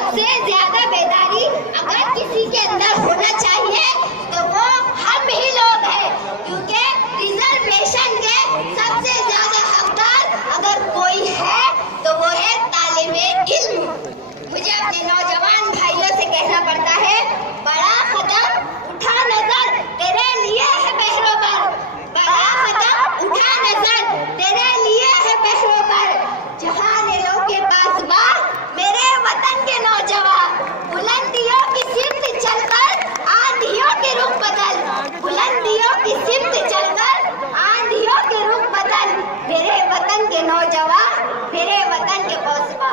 सबसे ज्यादा बेदारी अगर किसी के अंदर होना चाहिए तो वो हम ही लोग हैं, क्योंकि रिजर्वेशन के सबसे ज्यादा हकदार अगर कोई है तो वो है तालिबे इल्म। मुझे अपने नौजवान भाइयों से कहना पड़ता है, बड़ा कदम उठा नजर तेरे लिए है पहरों पर, बड़ा कदम उठा नजर तेरे लिए है पहरों पर। जहानेरों के पासबा मेरे वतन के नौजवान, बुलंदियों की सिमत चलकर आंधियों के रुख बदल, बुलंदियों की सिमत चलकर आंधियों के रुख बदल। मेरे वतन के नौजवान, मेरे वतन के पासबा,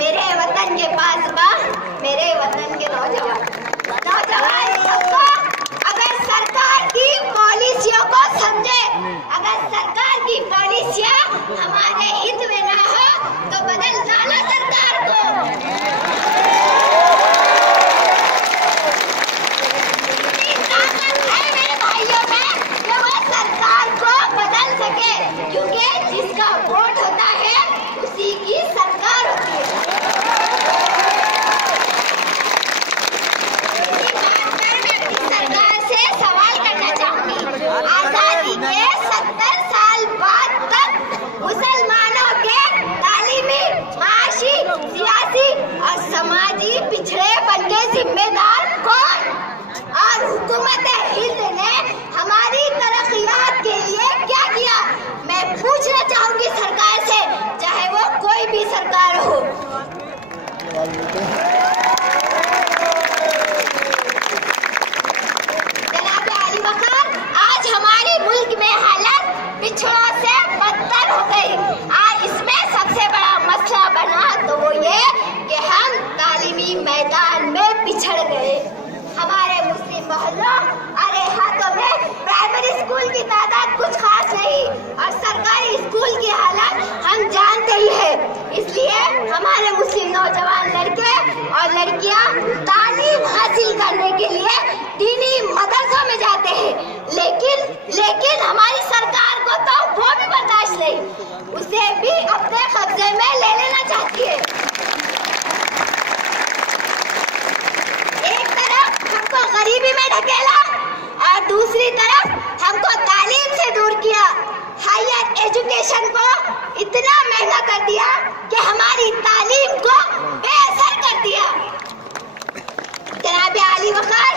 मेरे वतन के पासबा, मेरे वतन के नौजवान। नौजवान सबको अगर सरकार की पॉलिसियों को समझे, अगर सरकार की पॉलिसियां हमारे हित में ना हो तो बदल डालो सरकार को। इतनी ताकत है मेरे भाइयों में कि वो सरकार को बदल सके, क्योंकि जिसका वोट होता है उसी की सरकार होती है। आजादी के 70 साल बाद तक मुसलमानों के तालीमी, माशी, सियासी और समाजी पिछड़ेपन के जिम्मेदार कौन? और हुकूमत हिंद ने हमारी तरक्कियात के लिए क्या किया? मैं पूछना चाहूंगी सरकार से, चाहे वो कोई भी सरकार हो। जनाब आली वकार, आज हमारे मुल्क में हालत पिछड़ों से बदतर हो गई। आज इसमें सबसे बड़ा मसला बना तो वो ये कि हम तालीमी मैदान में पिछड़ गए। हमारे मुस्लिम मोहल्लों और देहातों में प्राइमरी स्कूल की तादाद कुछ खास नहीं और सरकारी स्कूल की हालत हम जानते ही हैं। इसलिए हमारे मुस्लिम नौजवान लड़के और लड़कियां तालीम हासिल करने के लिए दीनी मदरसों में जाते हैं, लेकिन हमारी सरकार को तो वो भी बर्दाश्त नहीं, उसे भी अपने कब्जे में ले लेना चाहती है। एक तरफ हमको गरीबी में ढकेला और दूसरी तरफ हमको तालीम से दूर किया। हायर एजुकेशन को इतना महंगा कर दिया कि हमारी तालीम को बेअसर कर दिया। जनाब आली वकार,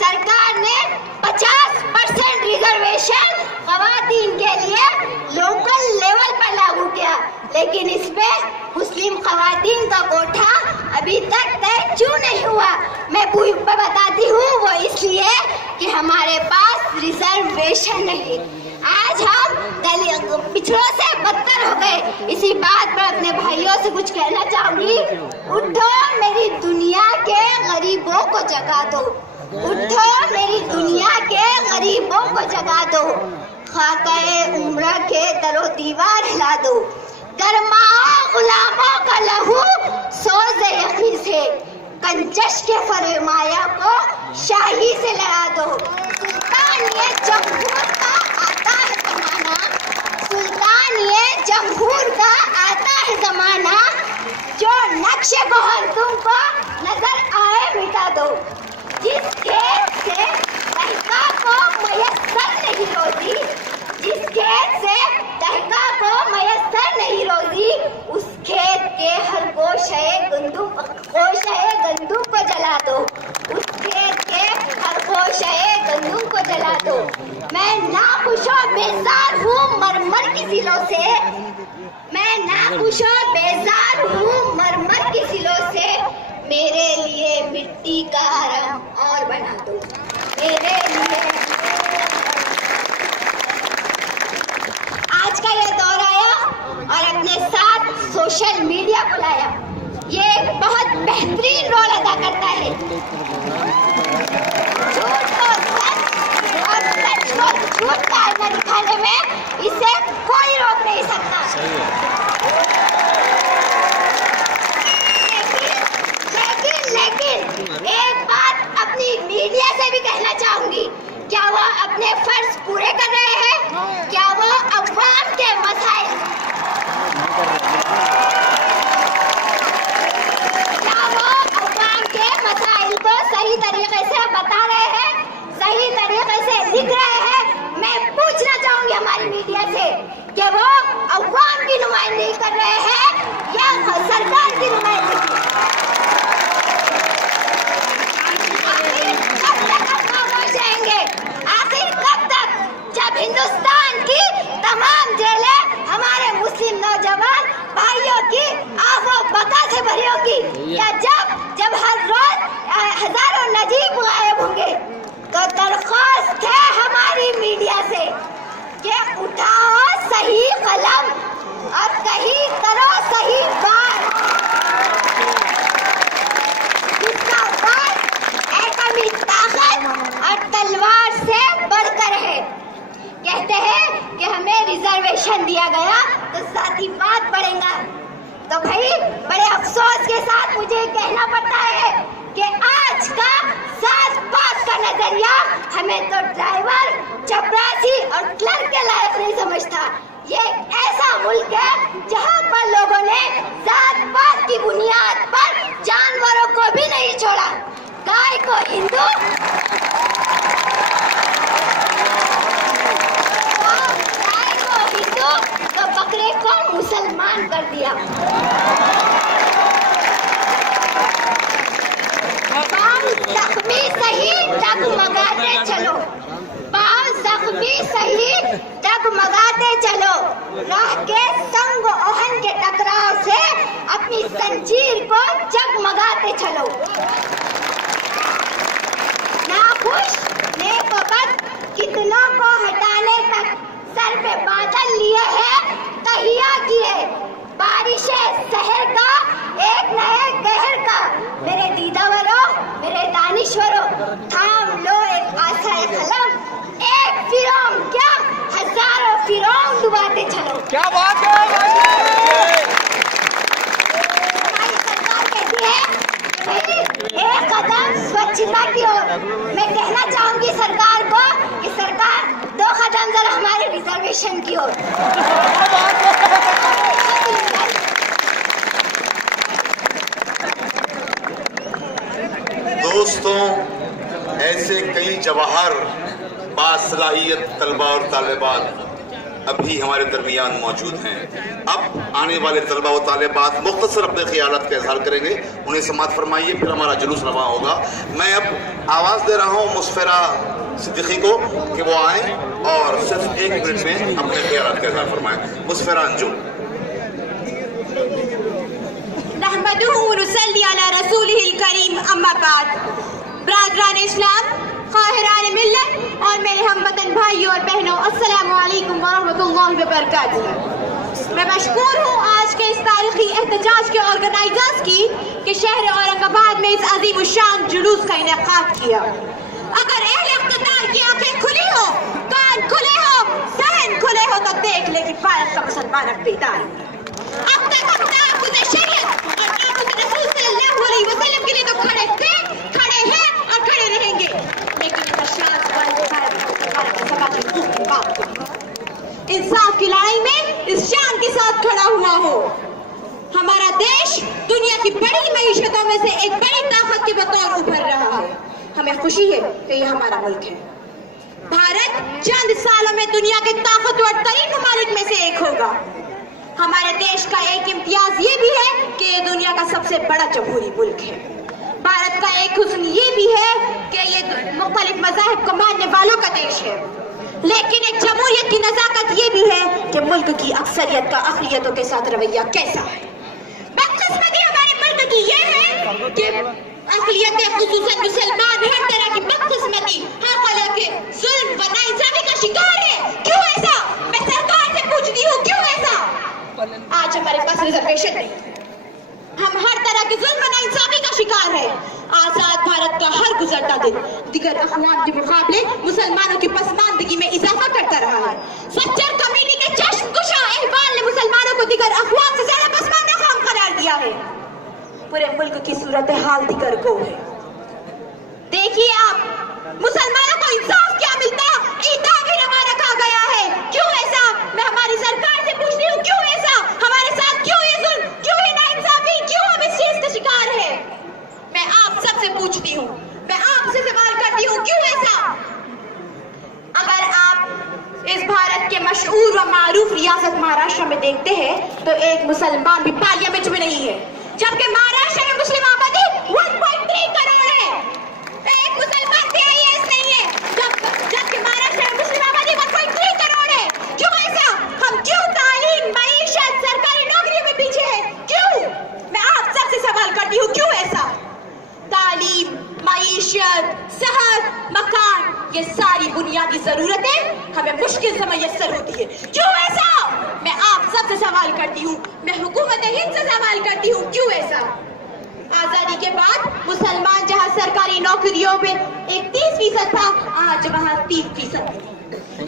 सरकार ने 50% रिजर्वेशन खवातीन के लिए लोकल लेवल पर लागू किया, लेकिन इसमें मुस्लिम खवातीन का कोठा अभी तक तय क्यों नहीं हुआ? मैं बताती हूँ, वो इसलिए कि हमारे पास रिजर्वेशन नहीं। आज हम पिछड़ों से बदतर हो गए। इसी बात पर अपने भाइयों से कुछ कहना चाहूंगी। उठो मेरी दुनिया के गरीबों को जगा दो, उठो मेरी दुनिया के गरीबों को जगा दो, खाकाए उम्र के दरो दीवार हिला दो, गरमाओ गुलामों का लहू सोज़ यकीन से, कंजश के फरमाया को शाही से लड़ा दो। सुल्तान ये जमहूर का आता है जमाना, सुल्तान ये जमहूर का आता है जमाना, जो नक्शे बहर तुमको नजर आए मिटा दो। जिस खेत से दहका को मयस्सर नहीं रोजी, जिस खेत से दहका को मयस्सर नहीं रोजी, उस खेत के हर गोशे गंदुम को जला दो, उस खेत के हर गोशे गंदुम को जला दो। मैं नाखुशो बेजार हूँ मरमर की सिलों से, मैं नाखुशो बेजार हूँ मरमर की सिलों से, मेरे लिए मिट्टी का हरम और बना दो, मेरे लिए। आज का ये दौर आया और अपने साथ सोशल मीडिया को लाया। ये एक बहुत बेहतरीन रोल अदा करता है। झूठ को सच और सच को झूठ का आईना दिखाने में इसे कोई रोक नहीं सकता। लेकिन एक बात अपनी मीडिया से भी कहना चाहूंगी, क्या वो अपने फर्ज पूरे कर रहे हैं? क्या वो अवाम के मसाइल, क्या वो अवाम की नुमाइंदगी कर रहे हैं या सरकार की नुमाइंदगी? आखिर कब तक हम खामोश रहेंगे? आखिर कब तक, जब हिंदुस्तान की तमाम जेलें हमारे मुस्लिम नौजवान भाइयों की आंखों बका से भरी होगी, या जब हर रोज हजारों नजीब गायब होंगे? तो दरख्वास्त है हमारी मीडिया से कि उठाओ सही कलम और कहीं करो सही बात, जिसका वार एटमी ताकत और तलवार से बढ़कर है। कहते हैं कि हमें रिजर्वेशन दिया गया तो जाति बात बढ़ेगा। तो भाई बड़े अफसोस के साथ मुझे कहना पड़ता है कि आज का जात पात का नजरिया हमें तो ड्राइवर, चपरासी और क्लर्क के लायक नहीं समझता। ये एक ऐसा मुल्क है जहां पर लोगों ने जात पात की बुनियाद पर जानवरों को भी नहीं छोड़ा। गाय को हिंदू, तो बकरे को मुसलमान कर दिया। पाँव जख्मी सही डगमगाते चलो, पाँव जख्मी सही डगमगाते चलो, राह के संग ओहन के टकराव से अपनी जंजीर को जगमगाते चलो। नाखुश नेकबद कितनों को हटाने तक सर पे बादल लिए हैं, तहिया किए बारिशें शहर का एक नए कहर का। मेरे दीदावरों, मेरे दानिश्वरों, थाम लो एक आशाए कलम, एक फिरौन क्या हजारों फिरौन डुबाते चलो। क्या बात है? हमारी सरकार कहती है एक कदम स्वच्छता की ओर। मैं कहना चाहूंगी सरकार को कि सरकार 2 कदम जरा हमारे रिजर्वेशन की ओर। दोस्तों, ऐसे कई जवाहर बासलाहियत तलबा और तालिबात अभी हमारे दरमियान मौजूद हैं। अब आने वाले तलबा और तालिबात मुख्तसर अपने ख्यालात का इजहार करेंगे, उन्हें समात फरमाइए, फिर हमारा जुलूस रवा होगा। मैं अब आवाज़ दे रहा हूँ मुस्फिरा सिद्दीकी को कि वो आए और सिर्फ 1 मिनट में अपने ख्यालात का इजहार फरमाएं। मुस्फिरा अंजुम। नहमदुहु व नुसल्ली अला रसूलिहिल करीम, अम्मा बाद। ब्रादरान इस्लाम, ख़ाहिरान मिल्लत और मेरे हमवतन भाइयों और बहनों, अस्सलामु अलैकुम व रहमतुल्लाहि व बरकातुहू। मैं मशकूर हूँ आज के इस तारीखी एहतजाज के ऑर्गेनाइजर्स की कि शहर औरंगाबाद में इस अजीम शान जुलूस का इनेकाद किया। अगर अहले इक़्तिदार की आंखें खुली हो, कान खुले हो, ज़हन खुले हो तो देख ले कि भारत का मुसलमान अब बेदार है। अब तक हम नाक़ुज़े शरीयत और नाक़ुज़े रसूल सल्लल्लाहु अलैहि वसल्लम के लिए तो खड़े थे, खड़े हैं और खड़े रहेंगे, लेकिन इनका शान इंसाफ की लड़ाई में इस शान के साथ खड़ा हुआ हो। हमारा देश दुनिया की बड़ी मईशतों में से एक बड़ी ताकत के बतौर उभर रहा है। हमें खुशी है कि ये हमारा मुल्क है। भारत चंद सालों में दुनिया के ताकतवर तरीन ममालिक में से एक होगा। हमारे देश का एक इम्तियाज ये भी है कि ये दुनिया का सबसे बड़ा जमहूरी मुल्क है। भारत का एक हुस्न ये भी है कि ये मुख्तलिफ मज़ाहिब को मानने वालों का देश है। लेकिन एक जमहूरियत की नज़ाकत ये भी है कि मुल्क की अक्सरियत का अक़लियतों के साथ रवैया कैसा है। बदकिस्मती हमारे मुल्क की ये है कि अक़लियतें खुसूसन मुसलमान हर तरह की बदकिस्मती, हर तरह के जुल्म व नाइंसाफी का शिकार है। क्यों ऐसा? मैं सरकार से पूछती हूँ, क्यों ऐसा? आज हमारे पास रिजर्वेशन नहीं, हम हर तरह के जुल्म व नाइंसाफी का शिकार है। आजाद भारत का हर गुजरता दिन दिगर अक़वाम के मुकाबले मुसलमानों की पसमानदगी में इजाफा करता रहा है। सच्चर कमेटी के चश्मकुशा अहवाल ने मुसलमानों को दिगर अक़वाम से ज्यादा पसमानदा कौम करार दिया है। पूरे मुल्क की सूरत हाल दिगर गो है। देखिए आप, मुसलमानों को इंसाफ क्या मिलता, ईदा भी रमा रखा गया है। क्यों ऐसा? मैं हमारी सरकार से पूछ रही हूँ, क्यों ऐसा? हमारे साथ क्यों ये जुल्म, क्यों ये नाइंसाफी, क्यों हम इस चीज का शिकार है? मैं आप सबसे पूछती हूँ, मैं आपसे सवाल करती हूँ, क्यों ऐसा? अगर आप इस भारत के मशहूर व मारूफ रियासत महाराष्ट्र में देखते हैं तो एक मुसलमान भी पार्लियामेंट में नहीं है, जबकि महाराष्ट्र में मुस्लिम आबादी 1.3 करोड़ है। एक मुसलमान भी IAS नहीं है, जबकि महाराष्ट्र में मुस्लिम आबादी 1.3 करोड़ है। क्यों ऐसा? हम क्यों तालीम, मईशत, सरकारी नौकरियों में पीछे हैं? क्यों? मैं आप सबसे सवाल करती हूँ, क्यों ऐसा? तालीम, मईशत, सेहत, मकान, ये सारी बुनियादी जरूरतें हमें मुश्किल से मैसर होती है। क्यों ऐसा? मैं आप सबसे सवाल करती हूँ, मैं हुकूमत हिंद से सवाल करती हूँ, क्यों ऐसा? आजादी के बाद मुसलमान जहाँ सरकारी नौकरियों में 31% था, आज वहाँ 30%।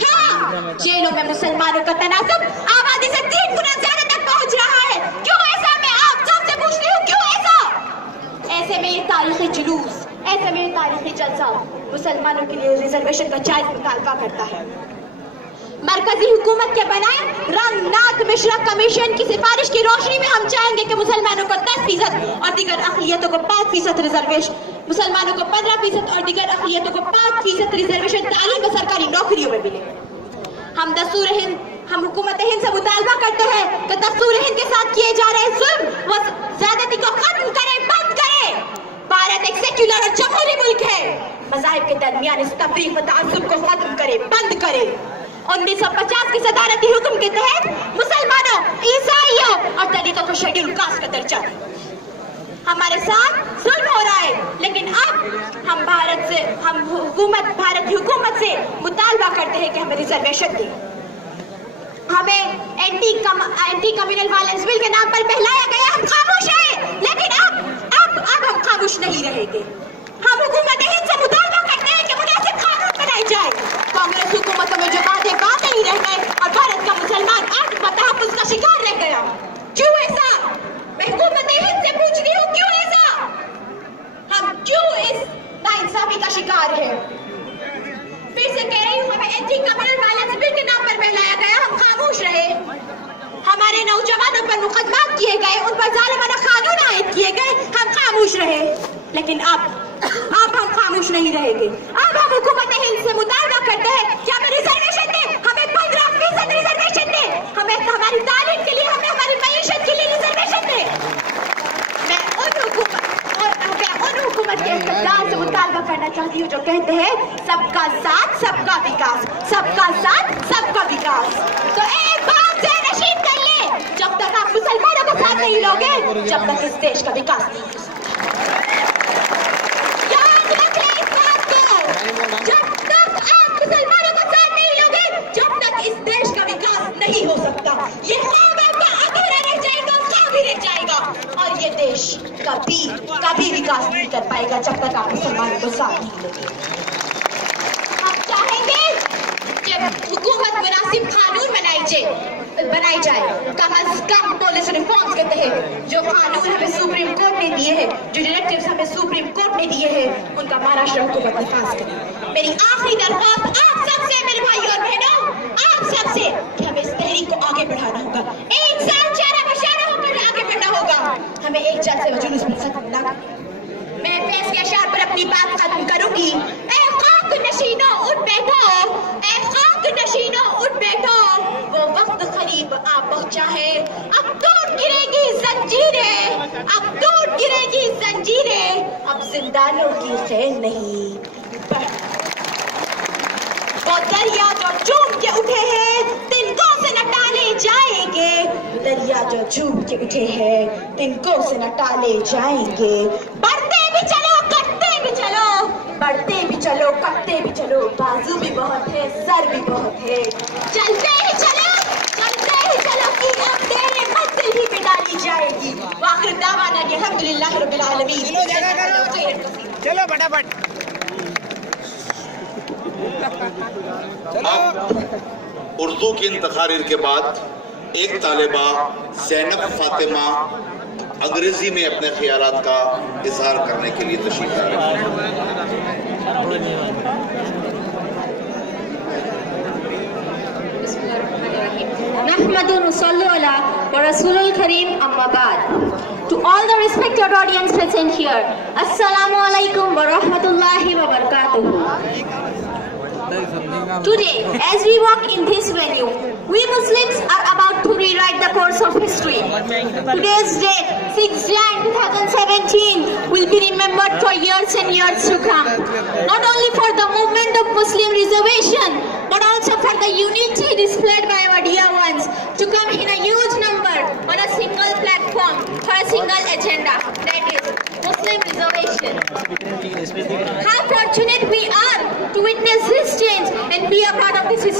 हाँ, जेलों में मुसलमानों का तनासब आबादी से 3 गुना ज्यादा तक पहुँच रहा है। क्यों ऐसा? मैं आप सबसे पूछती हूँ, क्यों ऐसा? ऐसे में ये तारीखी जुलूस, ऐसे में ये तारीखी जलसा मुसलमानों के लिए रिजर्वेशन का जायज मुतालबा करता है। मरकजी हुकूमत के बनाए रंगनाथ मिश्रा कमीशन की सिफारिश की रोशनी में हम चाहेंगे कि मुसलमानों को 10% और दीगर अक़लियतों को 5% रिजर्वेशन, मुसलमानों को 15% और दीगर अक़लियतों को 5% रिजर्वेशन तालीम व सरकारी नौकरियों में मिले। हम हुकूमत हिंद से मुतालबा करते हैं कि दस्तूर हिंद के साथ किए जा रहे जुल्म व ज्यादती को खत्म करे, बंद करे। भारत एक सेक्युलर और जमहूरी मुल्क है। मज़ाहिब के दरमियान इस तफरीक व तअस्सुब को खत्म करे, बंद करे। 1950 की सदारती हुक्म के तहत मुसलमानों, ईसाइयों और दलितों को शेड्यूल कास्ट का दर्जा हमारे साथ जुल्म हो रहा है, लेकिन अब हम भारत की हुकूमत से मुतालबा करते हैं कि हमें रिजर्वेशन दे। हमें एंटी कम्युनल वायलेंस बिल के नाम पर बहलाया गया, हम खामोश हैं, लेकिन अब हम खामोश नहीं रहेंगे। हम हुकूमत हिंद से मुतालबा करते हैं कि मुनासिब कानून बनाए जाए। कांग्रेस हुकूमतों में जो बातें ही रह गए और भारत का मुसलमान आज तहफ़्फ़ुज़ का शिकार रह गया। क्यों ऐसा? मैं हुकूमत हिंद से पूछती हूँ, क्यों ऐसा? हम क्यों इस नाइंसाफी का शिकार है? फिर से कह रही हूँ, हमें एंटी कम्युनल वायलेंस बिल के नाम पर बहलाया गया, हम खामोश रहे। हमारे नौजवानों पर मुकदमात किए गए, उन पर जालिमाना कानून आयद किए गए, हम खामोश रहे। लेकिन अब हम खामोश नहीं रहेंगे। अब हम हुकूमत हिंद से मुतालबा करते हैं कि हमें रिजर्वेशन दे, हमें 15% रिजर्वेशन दे, हमें हमारी तालीम के लिए, हमें हमारी मईशत के लिए रिजर्वेशन दे। मैं उन हुकूमत के इक़्तिदार से मुतालबा करना चाहती हूँ जो कहते हैं सबका साथ सबका विकास, सबका साथ सबका विकास। तो एक बात से नशीद कर ले, जब तक आप मुसलमानों का साथ नहीं लोगे, जब तक इस देश का विकास नहीं हो सकता। याद रख ले इस बात को, जब तक आप मुसलमानों का साथ नहीं लोगे, जब तक इस देश का विकास नहीं हो सकता। ये ख्वाब अधूरा रह जाएगा, ख्वाब ही रह जाएगा, और ये देश कभी विकास नहीं कर पाएगा जब तक आप मुसलमानों को साथ नहीं लोगे। हम चाहेंगे कि हुकूमत मुनासिब कानून बनाई जाए, कम अज कम पुलिस रिफॉर्म्स के तहत जो कानून हमें सुप्रीम कोर्ट ने दिए हैं, जो डायरेक्टिव्स हमें सुप्रीम कोर्ट ने दिए हैं, उनका महाराष्ट्र हुकूमत नफाज करे। मेरी आखिरी दरख्वास्त आप सबसे, मेरे भाई और बहनों, आप सबसे कि हमें इस तहरीक को आगे बढ़ाना होगा। एक साथ चेहरा बशारा होकर आगे बढ़ना होगा। हमें एक जलसे व जुलूस पर खत्म ना करना। मैं फैस के अशार पर अपनी बात खत्म करूंगी। ए खाक नशीनों उठ बैठो, ए खाक नशीनों उठ बैठो, वो वक्त करीब आ पहुंचा है, अब टूट गिरेगी जंजीरें, अब टूट गिरेगी जंजीरें, अब जिंदानों की खैर नहीं। वो दरिया जो चूम के उठे हैं, तिनको से न टाले जाएंगे, दरिया जो चूम के उठे हैं, तिनको से न टाले जाएंगे। बढ़ते भी चलो, कटते भी चलो, बढ़ते भी चलो, कटते भी चलो, बाजू भी बहुत है, सर भी बहुत है, चलते ही चलो कि अब तेरे मंजिल ही पे डाली जाएगी। वाखिर दावाना अल्हम्दुलिल्लाह रब्बिल आलमीन। चलो फटाफट। अब उर्दू की इन तकारीर के बाद एक तालिबा ज़ैनब फातिमा अंग्रेजी में अपने ख्यालात का इजहार करने के लिए तशरीफ ला रहे हैं। नहमदु व नसल्लु अला व रसूलुल करीम अम्मा बाद। To all the respected audience present here, Assalamu alaikum wa rahmatullahi wa barakatuh. Today, as we walk in this venue, we Muslims are about to rewrite the course of history. Today's day, 6 Jan 2017, will be remembered for years and years to come. Not only for the movement of Muslim reservation, but also for the unity displayed by our dear ones to come in a huge number on a single platform for a single agenda, that is Muslim reservation. How fortunate we are to witness this change and be a part of this history.